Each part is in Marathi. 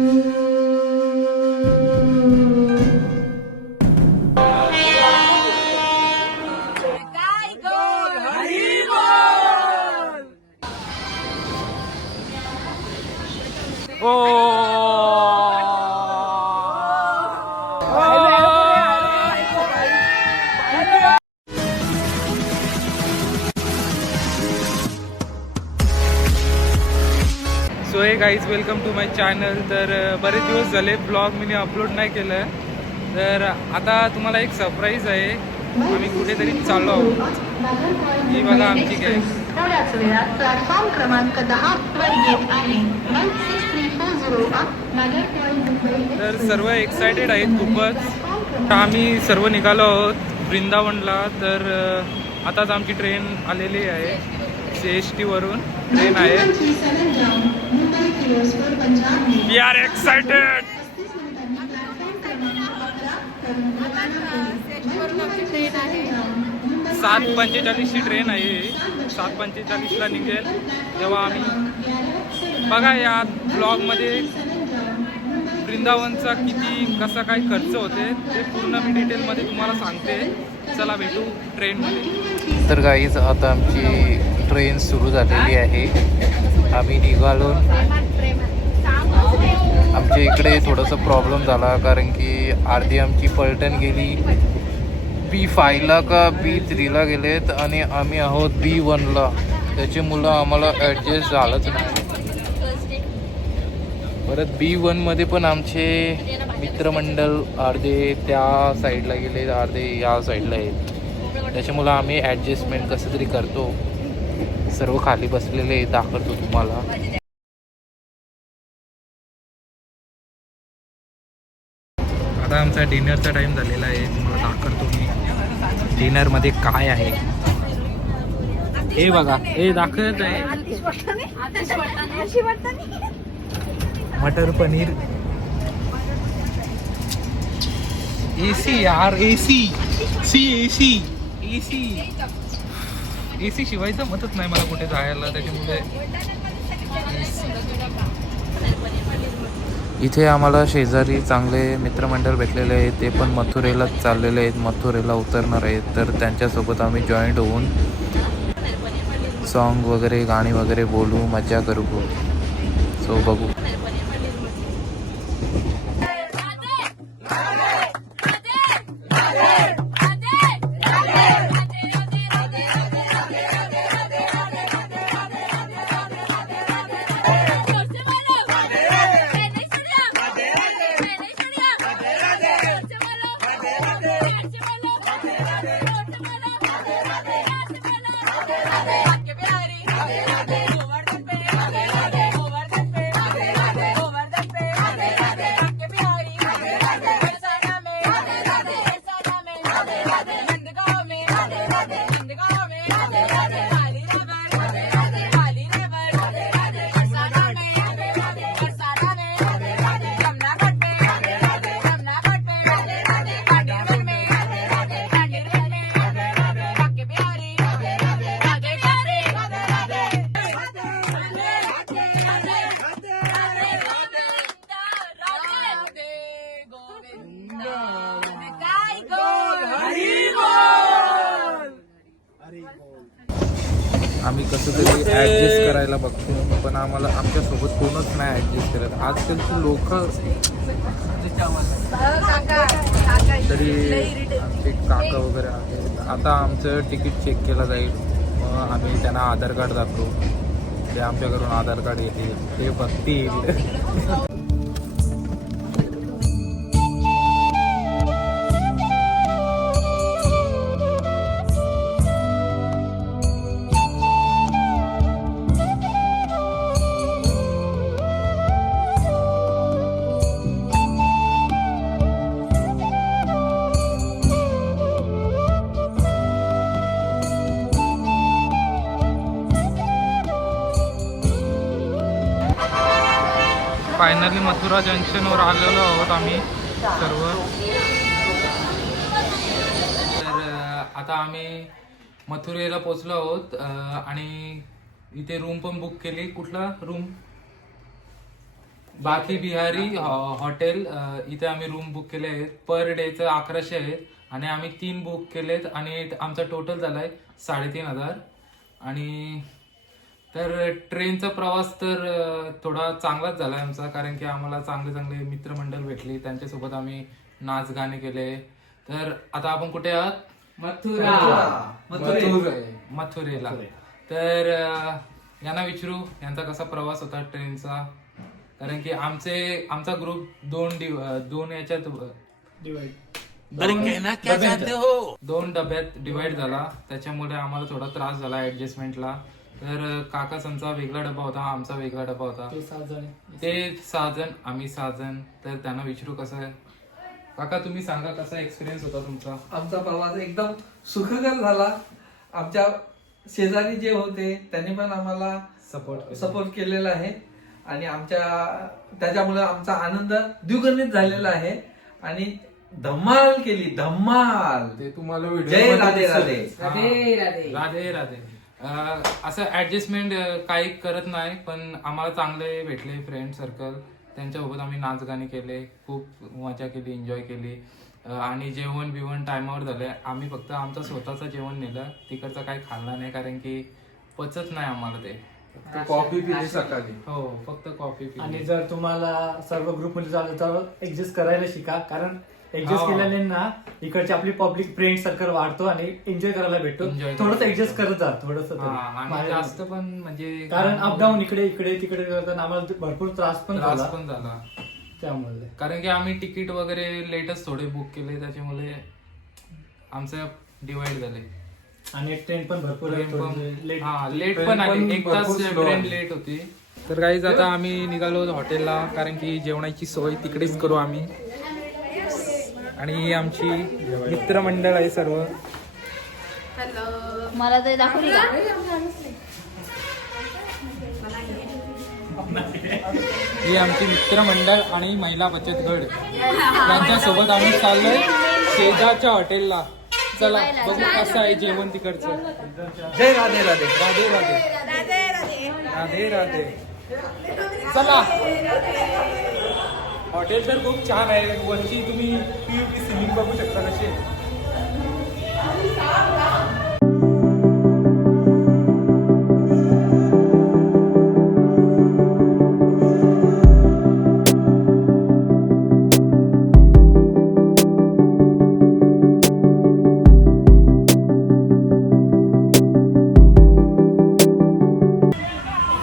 So hey guys, welcome to my channel. तर बरेच दिवस झाले ब्लॉग मी अपलोड नाही केलं. तर आता तुम्हाला एक सरप्राईज आहे. आम्ही कुठेतरी चाललो आहोत. ही बघा आमची गॅंग. थोड्याच वेळात प्लॅटफॉर्म क्रमांक 10 वर येत आहे. 16340 तर सर्व एक्सायटेड आहेत खूपच. आम्ही सर्व निघालो आहोत वृंदावनला. तर आताच आमची ट्रेन आलेली आहे. CST वरून ट्रेन आहे. We are excited. 7:45ची ट्रेन आहे. 7:45ला निघेल. तेव्हा आम्ही बघा या ब्लॉगमध्ये वृंदावनचा किती कसा काय खर्च होते ते पूर्ण मी डिटेलमध्ये तुम्हाला सांगते. चला भेटू ट्रेनमध्ये. तर गाईज, आता आमची ट्रेन सुरू झालेली आहे. आम्ही निघालो. आमच्या इकडे थोडंसं प्रॉब्लेम झाला कारण की अर्धी आमची पलटण गेली. B5ला का B3ला गेलेत आणि आम्ही आहोत B1ला. त्याच्यामुळं आम्हाला ॲडजस्ट झालंच नाही. परत B1मध्ये पण आमचे मित्रमंडळ अर्धे त्या साईडला गेले, अर्धे या साईडला आहेत. त्याच्यामुळं आम्ही ॲडजस्टमेंट कसं तरी करतो. सर्व खाली बसलेले दाखवतो तुम्हाला. आता आमचा डिनरचा टाईम झालेला आहे. तुम्हाला दाखवतो मी डिनरमध्ये काय आहे. हे बघा, हे दाखवत आहे मटर पनीर. AC यार, AC शिवाय तर मतच नाही मला कुठे जायला. त्याच्यामुळे इथे आम्हाला शेजारी चांगले मित्रमंडळ भेटलेले आहेत. ते पण मथुरेला चाललेले आहेत, मथुरेला उतरणार आहेत. तर त्यांच्यासोबत आम्ही जॉईंट होऊन सॉन्ग वगैरे, गाणी वगैरे बोलू, मजा करू. सो बघू. आम्ही कसं तरी ॲडजस्ट करायला बघतो, पण आम्हाला आमच्यासोबत कोणच नाही ॲडजस्ट करत. आजकालची लोक तरी आमचे काका वगैरे आहेत. आता आमचं तिकीट चेक केलं जाईल. मग आम्ही त्यांना आधार कार्ड दाखवू. ते आमच्याकडून आधार कार्ड येतील, ते बघतील. फायनली मथुरा जंक्शनवर आलेलो आहोत आम्ही सर्व. तर आता आम्ही मथुरेला पोचलो आहोत आणि इथे रूम पण बुक केली. कुठला रूम? बाकी बिहारी हॉटेल इथे आम्ही रूम बुक केले आहेत. पर डेचं 1100 आहेत आणि आम्ही 3 बुक केलेत आणि आमचा टोटल झालाय 3500. आणि तर ट्रेनचा प्रवास तर थोडा चांगलाच झालाय आमचा, कारण की आम्हाला चांगले चांगले मित्रमंडळ भेटली, त्यांच्यासोबत आम्ही नाच गाणे केले. तर आता आपण कुठे आहात? मथुरेला. तर यांना विचारू यांचा कसा प्रवास होता ट्रेनचा, कारण की आमचा ग्रुप दोन याच्यात दोन डब्यात डिवाइड झाला, त्याच्यामुळे आम्हाला थोडा त्रास झाला ऍडजस्टमेंटला. तर काकाचा वेगळा डबा होता, आमचा वेगळा डबा होता. ते 6 जण, आम्ही 6 जण. तर त्यांना विचारू कसं आहे. काका तुम्ही सांगा कसा एक्सपिरियन्स होता तुमचा? आमचा प्रवास एकदम सुखकर झाला. आमच्या शेजारी जे होते त्यांनी पण आम्हाला सपोर्ट केलेला आहे आणि त्याच्यामुळे आमचा आनंद द्विगुणित झालेला आहे आणि धमाल केली, धमाल. ते तुम्हाला जय राधे राधे. राधे राधे. असं ऍडजस्टमेंट काही करत नाही, पण आम्हाला चांगले भेटले फ्रेंड सर्कल, त्यांच्यासोबत आम्ही नाच गाणे केले, खूप मजा केली, एन्जॉय केली. आणि जेवण बिवण टायमावर झालं. आम्ही फक्त आमचं स्वतःचं जेवण नेलं, तिकडचं काही खाल्लं नाही, कारण की पचत नाही आम्हाला ते. कॉफी पिली सकाळी. हो, फक्त कॉफी पिली. आणि जर तुम्हाला सर्व ग्रुप मध्ये झालं तर ऍडजस्ट करायला शिका, कारण ऍडजस्ट केल्याने ना इकडची आपली पब्लिक फ्रेंड सर्कल वाढतो आणि एन्जॉय करायला भेटतो. थोडंसं ऍडजस्ट करत जा थोडस, जास्त पण म्हणजे कारण अपडाऊन इकडे तिकडे करताना आम्हाला भरपूर त्रास पण झाला त्यामुळे. कारण की आम्ही तिकीट वगैरे लेटच थोडे बुक केले, त्याच्यामुळे आमचं डिवाइड झाले. आणि ट्रेन पण भरपूर लेट पण आली, 1 तास ट्रेन लेट होती. तर गाईज आता आम्ही निघालो हॉटेलला, कारण की जेवणाची सोय तिकडेच करू आम्ही. आणि ही आमची मित्रमंडळ आहे सर्व. मला ते दाखवली का? ही आमची मित्रमंडळ आणि महिला बचत गट, त्यांच्यासोबत आम्ही चाललोय शेजारच्या हॉटेलला. चला बघू कसं आहे जेवण तिकडचं. जय राधे राधे. राधे राधे राधे राधे. चला. हॉटेल तर खूप छान आहे, वरची तुम्ही PUP सिलिंग बघू शकता कसे.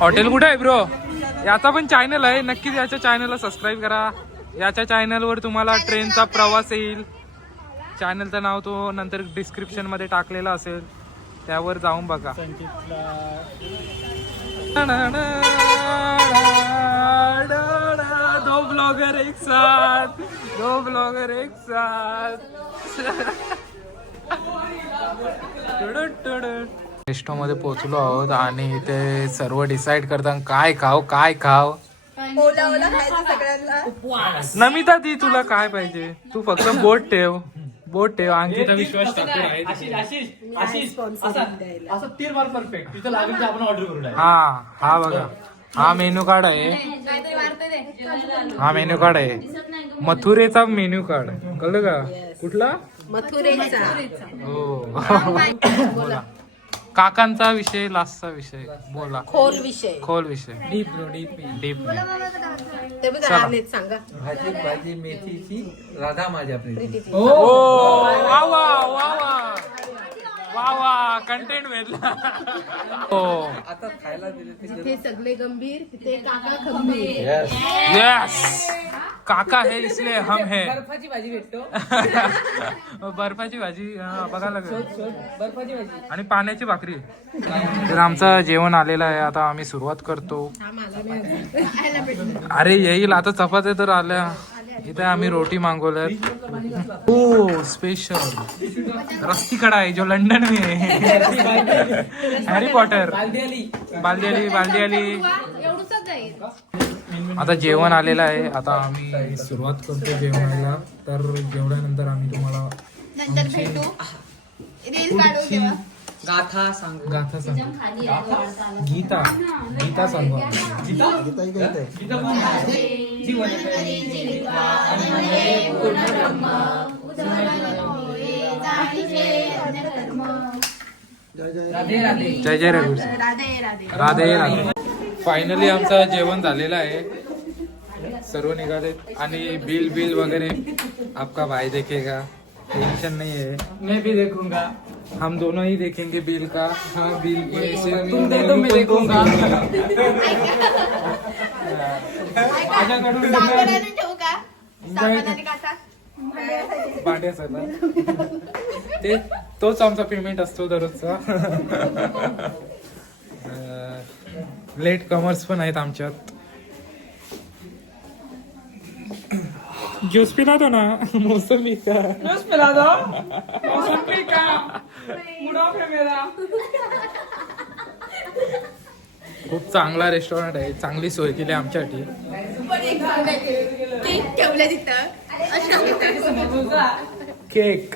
हॉटेल कुठे आहे ब्रो? याचा पण चॅनल आहे, नक्कीच याच्या चॅनलला सबस्क्राईब करा. याच्या चॅनलवर तुम्हाला ट्रेनचा प्रवास येईल. चॅनलचं नाव तो नंतर डिस्क्रिप्शन मध्ये टाकलेला असेल, त्यावर जाऊन बघा. दो ब्लॉगर एक साथ, दो ब्लॉगर एक साथ. रेस्टो मध्ये पोहोचलो आहोत आणि इथे सर्व डिसाइड करतात काय खाव. नमिता दी तुला काय पाहिजे? तू फक्त बोट ठेव. अंकिता विश्वास ठाकूर आहे. हा बघा, हा मेनू कार्ड आहे. मथुरेचा मेन्यू कार्ड, कळलं का? कुठला? मथुरेचा. हो. बोला काकांचा विषय, लास्टचा विषय बोला. खोल विषय. डीप. भाजी मेथीची राधा माझ्या प्रीतीची. वा कंटेंट भेटला. हो, आता खायला दिले तिथे सगळे गंभीर, तिथे काका खंबीर. यस. काका है इसलिए हम है. बर्फाची भाजी भेटतो. बर्फाची भाजी बघायला लागेल. बर्फाची भाजी आणि पाण्याची भाकरी. तर आमचं जेवण आलेलं आहे, आता आम्ही सुरुवात करतो. अरे येईल आता, चपात्या तर आल्या. इथे आम्ही रोटी मागवल्या. हो, स्पेशल रस्ती कढाई जो लंडन में है. Harry Potter. बालदी आली. आता जेवण आलेलं आहे, आता आम्ही सुरुवात करतो जेवणाला. तर जेवणानंतर आम्ही तुम्हाला नंतर भेटू. रील काढू तेव्हा. गाथा सांग. गाथा सांग. गीता गीता सांगू. राधे राधे. जय जय रघु. राधे राधे. फायनली आमचं जेवण झालेलं आहे. सर्व निघाले आणि बिल वगैरे आपका भाई देखेगा, टेंशन नहीं है. मैं भी देखूंगा. हम दोनों ही देखेंगे बिल का. हाँ बिल पैसे तुम दे दो मैं देखूंगा. माझ्याकडून भांड्याचा ते तोच आमचा पेमेंट असतो दररोजचा. लेट कमर्स पण आहेत आमच्यात. ज्यूस पिला तो ना मोसंबी का. ज्यूस पिला दो. मौसमी का मूड ऑफ है मेरा. खूप चांगला रेस्टॉरंट आहे. चांगली सोय केली आमच्यासाठी. ठेवलं तिथं केक.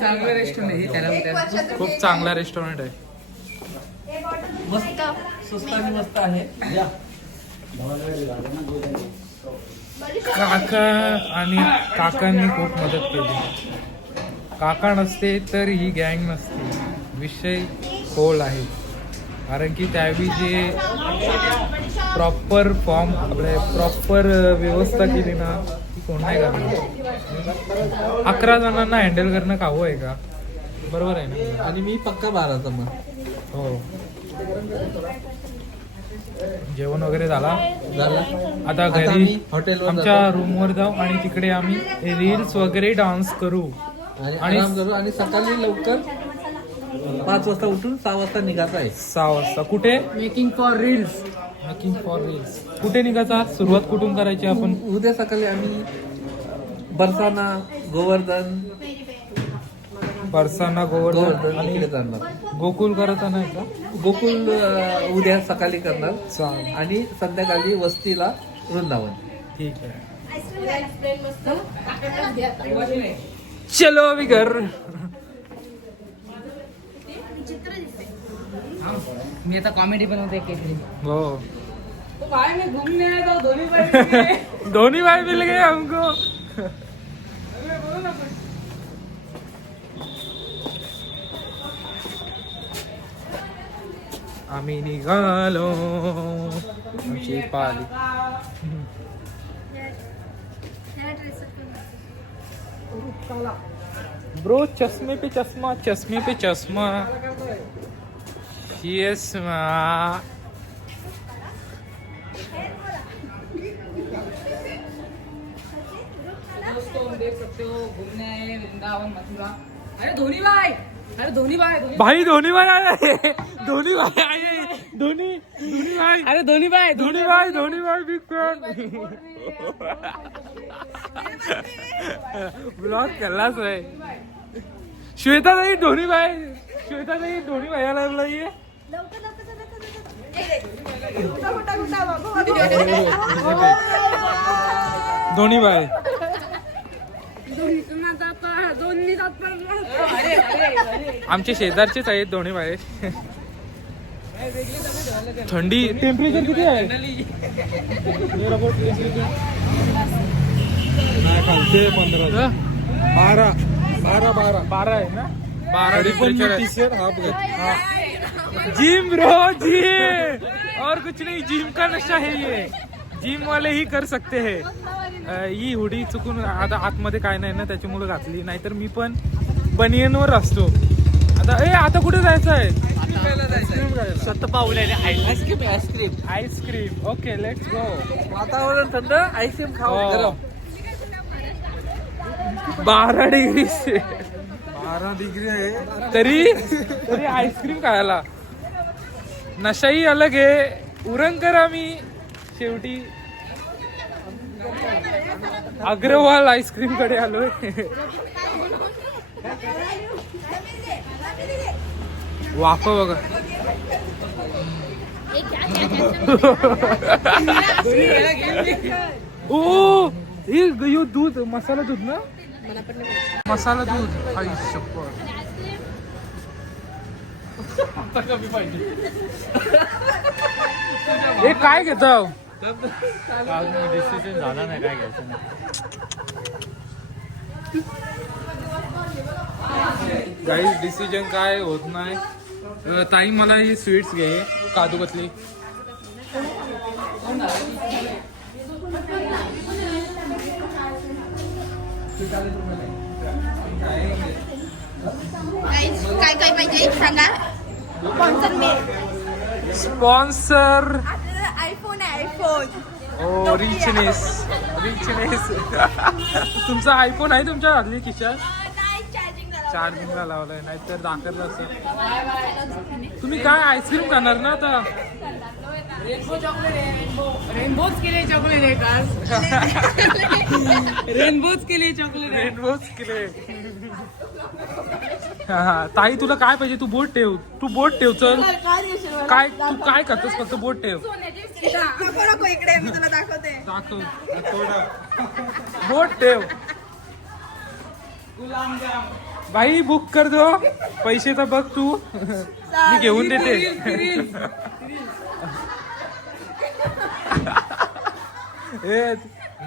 चांगलं रेस्टॉरंट आहे त्याला म्हणतात. खूप चांगला रेस्टॉरंट आहे. मस्त स्वस्त आणि मस्त आहे. काका आणि काकांनी खूप मदत केली. काका नसते तर ही गँग नसते. विषय खोल आहे. कारण की त्यावेळी जे प्रॉपर फॉर्म आपले प्रॉपर व्यवस्था केली ना ती कोण नाही करणार. 11 जणांना हँडल करणं काहू आहे का. बरोबर आहे ना. आणि मी पक्का 12चा मग. हो. जेवण वगैरे झाला. आता घरी आम्ही हॉटेलवर आमच्या रूमवर जाऊ आणि तिकडे आम्ही रील्स वगैरे डान्स करू आणि आणि आराम करू आणि सकाळी लवकर 5 वाजता उठून 6 वाजता निघायचं आहे. 6 वाजता. कुठे. Making for reels. Making for reels. कुठे निघायचा. सुरुवात कुठून करायची आपण. उद्या सकाळी आम्ही बरसाना, गोवर्धन गोवर्धन आणि इकडे आणि जाणार. गोकुल करत नाही का. गोकुल उद्या सकाळी करणार चालेल. आणि संध्याकाळी वस्तीला वृंदावन. ठीक आहे. चलो अभी घर. मी आता कॉमेडी बनवते केसरी. हो. तो भाई मैं घूमने आया था धोनी भाई. धोनी भाई मिल गए हमको. आम्ही निघालो. आमची पाली. ब्रो चष्मे पे चष्मा, चष्मे पे चष्मा. यस मा. दोस्तों देख सकते हो घूमने आए वृंदावन मथुरा. अरे धोनी भाई. अरे धोनी भाई. भाई धोनी भाई आए. धोनी भाई आए. धोनी भाई. अरे धोनी भाई. धोनी भाई बिग फॅन. ब्लॉग केलाच आहे. श्वेता नाही धोनी भैयाला बुलाइए. धोनी भाई. आमचे शेजारचेच आहेत धोनी भाई. थंडी टेम्परेचर किती आहे. खालचे 15 12 आहे ना. 12 टेम्परेचर आहे. जिम ब्रो जिम और कुछ नहीं. जिम का नशा है ये. जिम वाले ही कर सकते हैं. ही हुडी चुकून आता आतमध्ये काय नाही ना त्याच्यामुळे घातली. नाहीतर मी पण बनियनवर असतो. आता कुठे जायचं आहे. शतपावले ice cream. Ice cream. Okay let's go. वातावरण थंड. आईस्क्रीम खाऊ. हो. 12 डिग्री 12 डिग्री आहे तरी आईस्क्रीम खायला. नशाही अलग आहे. उरणकर आम्ही शेवटी अग्रवाल आईस्क्रीम कडे आलोय. वाफ बघा. ओ हे दूध मसाला दूध ना. मसाला दूध. आई शप्पथ. आता कमी पाहिजे. हे काय घेतो डिसिजन झाला नाही काय घ्यायचं नाही. गाईस डिसिजन काय होत नाही. ताई मला ही स्वीट्स घे काजू कतली. काय काय पाहिजे सांगा. स्पॉन्सर मी. स्पॉन्सर आयफोन आहे आयफोन. ओ रिचनेस रिचनेस. तुमचा आयफोन आहे तुमच्या हातली खिशात? चार्जिंगला लावलाय नाहीतर दाखवलं असं. तुम्ही काय आईस्क्रीम खाणार ना आता? रेनबो चॉकलेट रेनबोच केले चॉकलेट आहे का? रेनबोच केले चॉकलेट. रेनबोच केले. हा ताई तुला काय पाहिजे? तू बोट ठेव. तू बोट ठेव. चल काय तू काय करतोस? फक्त बोट ठेव. नको इकडे मी तुला दाखवते. दाखव. बोट ठेव. भाई बुक कर दो. पैसे तर बघ तू. मी घेऊन देते.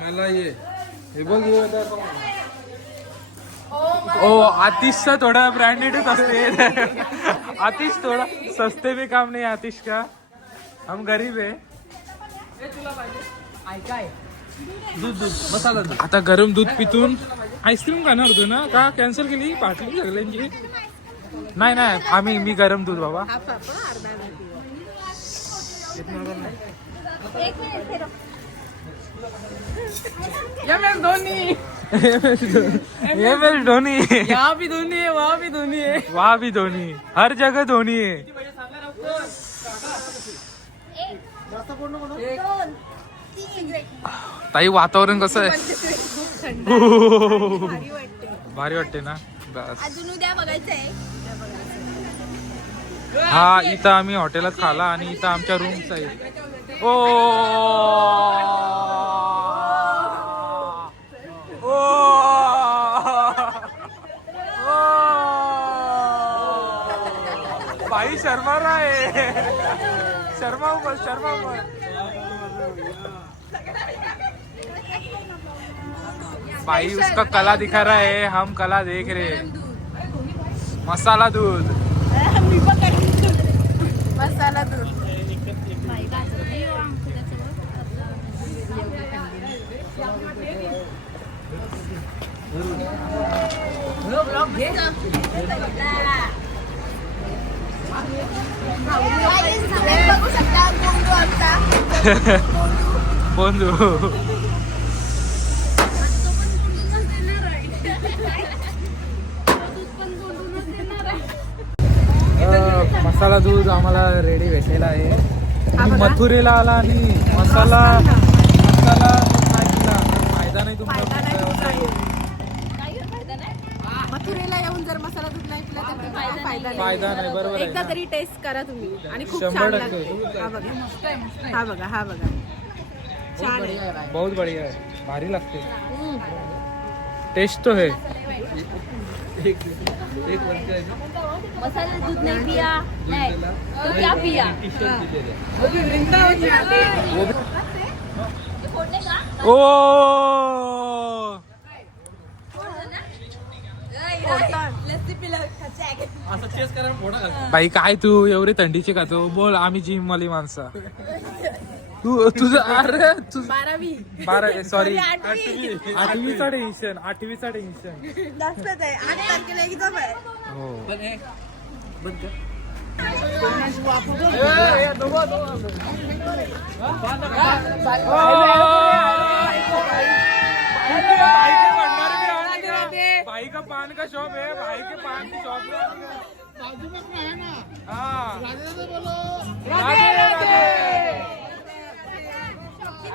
मला हे बघ. ओ आतिशचा थोडा ब्रँडेडच असते. आतिश थोडा सस्ते भी काम नाही आतिश का. हम गरीब है. दूध मसाला दूध. आता गरम दूध पितून आईस्क्रीम खाणार होतो ना. का कॅन्सल केली पाटली सगळ्यांची? नाही नाही मी गरम दूध बाबा. MS धोनी. MS धोनी. यहाँ भी धोनी है वहाँ भी धोनी है. वहाँ भी धोनी. हर जगह धोनी है. ताई वातावरण कसं आहे? भारी वाटते ना. बस अजून उद्या बघायचंय. हा इथं आम्ही हॉटेलात खाला आणि इथं आमच्या रूम्स आहेत. ओ भाई शर्मा रहा है. शर्मा मत. भाई उसका कला दिखा रहा है. हम कला देख रहे हैं. मसाला दूध. मसाला दूध. बघू शकता गोंडू आमचा. बोंदू. मसाला दूध आम्हाला रेडी भेटलेला आहे. मथुरेला आला आणि मसाला काय केला फायदा नाही तुमचा. मथुरेला येऊन जर मसाला दूध नाही पिला तर तुम्हाला फायदा नाही. बरोबर आहे एकदा ना? तरी टेस्ट करा तुम्ही आणि खूप 100% छान लागते. हा बघा छान आहे. बहुत बढ़िया है. भारी लागते. टेस्ट तो है. मसाला दूध नहीं पिया नहीं तो क्या पिया? ओ भाई काय तू एवढे थंडीचे खातो? बोल आम्ही जिम वाली माणसं. तुझं अरे तू 12 सॉरी 8वीचा टेन्शन. जास्तच आहे. 8 तारखेला एक्झाम आहे. भाई का पान का शॉप है. भाई के पान की शॉप है ना. हाँ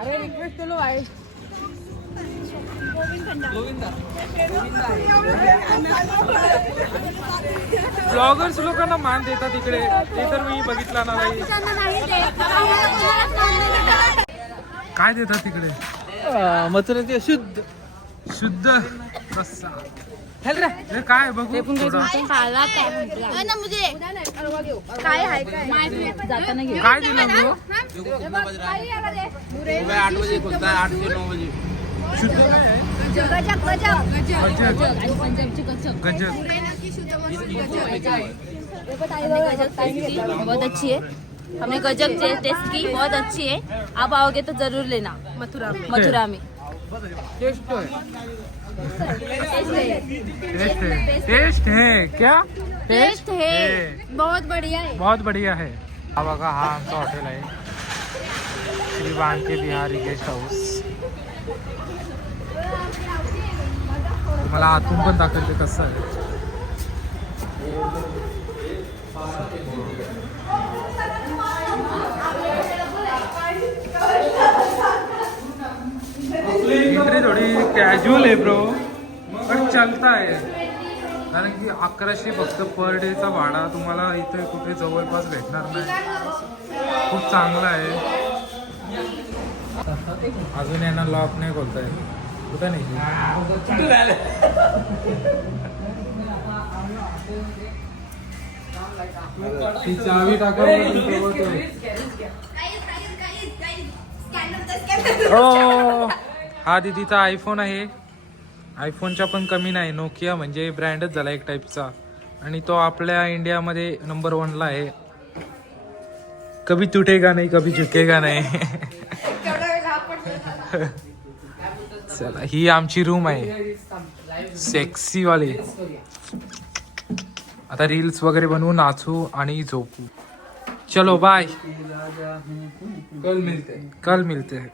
अरे रिक्वेस्ट चलो भाई. ब्लॉगर्स लोकांना मान देतात इकडे. ते तर मी बघितला ना भाई. काय देतात तिकडे? मथुरेचे शुद्ध शुद्ध रस्सा. हे काय बघू थोडं. खाला काय ना मुझे काय आहे काय जाताना घेऊ काय दिलं ब्रो? शुद्ध काय आहे? गजब गजब गजब. आणि पंजाबची गजब गजब. बहुत अच्छी है। हमने गजब टेस्ट की, बहुत अच्छी है। आप आओगे तो जरूर लेना मथुरा में। टेस्ट है. टेस्ट है क्या? टेस्ट है, बहुत बढ़िया है। बहुत बढ़िया है. हा बघा, हा आमचं हॉटेल आहे श्री वानके बिहारी गेस्ट हाऊस. मला आतून पण दाखवते कसं आहे. एंट्री थोडी कॅज्युअल आहे ब्रो, पण चलता आहे. कारण की 1100 फक्त पर डेचा भाडा तुम्हाला इथे कुठे जवळपास भेटणार नाही. खूप चांगला आहे. अजून यांना लॉक नाही बोलताय. कुठं नाही ती चावी टाका. हो, हा दीदीचा आयफोन आहे. आयफोनच्या पण कमी नाही. नोकिया म्हणजे ब्रँडच झाला एक टाईपचा, आणि तो आपल्या इंडियामध्ये नंबर 1ला आहे. कभी तुटेगा नाही, कभी झुकेगा नाही. चला, ही आमची रूम आहे सेक्सी वाली. आता रील्स वगैरे बनवू, नाचू आणि झोपू. चलो बाय, कल मिलते हैं.